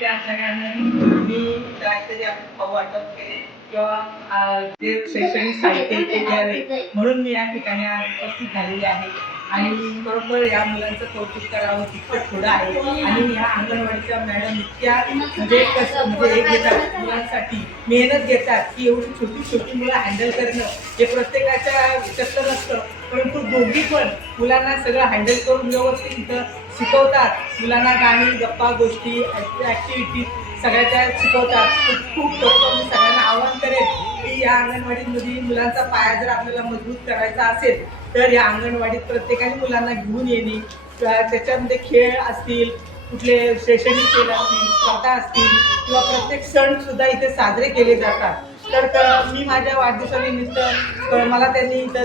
त्या सगळ्यांना मी काहीतरी आपण वाटप केले किंवा जे शैक्षणिक साहित्य ते द्यावे म्हणून मी या ठिकाणी उपस्थित झालेले आहे. आणि बरोबर या मुलांचं कौतुक करावं तितकं थोडं आहे. आणि या अंगणवाडीच्या मॅडम इतक्या म्हणजे हे घेतात मुलांसाठी मेहनत घेतात की एवढी छोटी छोटी मुलं हँडल करणं हे प्रत्येकाच्या शक्य नसतं, परंतु दोघी पण मुलांना सगळं हँडल करून व्यवस्थित इथं शिकवतात. मुलांना गाणी गप्पा गोष्टी ॲक्टिव्हिटीज सगळ्याच्या शिकवतात. खूप मी सगळ्यांना आवाहन करेन की या अंगणवाडीमध्ये मुलांचा पाया जर आपल्याला मजबूत करायचा असेल तर या अंगणवाडीत प्रत्येकाने मुलांना घेऊन येणे, त्याच्यामध्ये खेळ असतील, कुठले शैक्षणिक खेळ असतील, स्पर्धा असतील किंवा प्रत्येक सण सुद्धा इथे साजरे केले जातात. तर मी माझ्या वाढदिवसानिमित्त मला त्यांनी इथं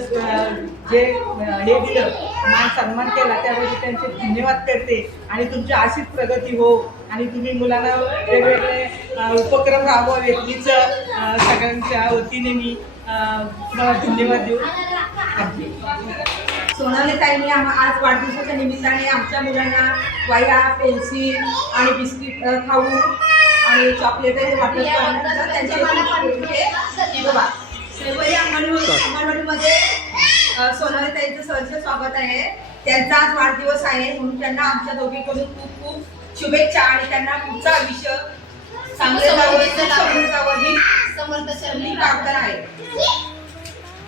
जे हे दिलं मान सन्मान केला त्याबद्दल त्यांचे धन्यवाद करते. आणि तुमची अशीच प्रगती हो आणि तुम्ही मुलांना वेगवेगळे उपक्रम राबवावेत हीच सगळ्यांच्या वतीने मी तुम्हाला धन्यवाद देऊ. सोनाली ताईंनी आज वाढदिवसाच्या निमित्ताने आमच्या मुलांना वह्या पेन्सिल आणि बिस्किट खाऊ आणि चॉकलेट वाटप करण्याचं त्यांचे अंगणवाडीमध्ये सोनाली ताईंचं सहर्ष स्वागत आहे. त्यांचा आज वाढदिवस आहे म्हणून त्यांना आमच्या दोघीकडून खूप खूप शुभेच्छा आणि त्यांना पुढचं आयुष्य चांगलं जावं ही प्रार्थना आहे.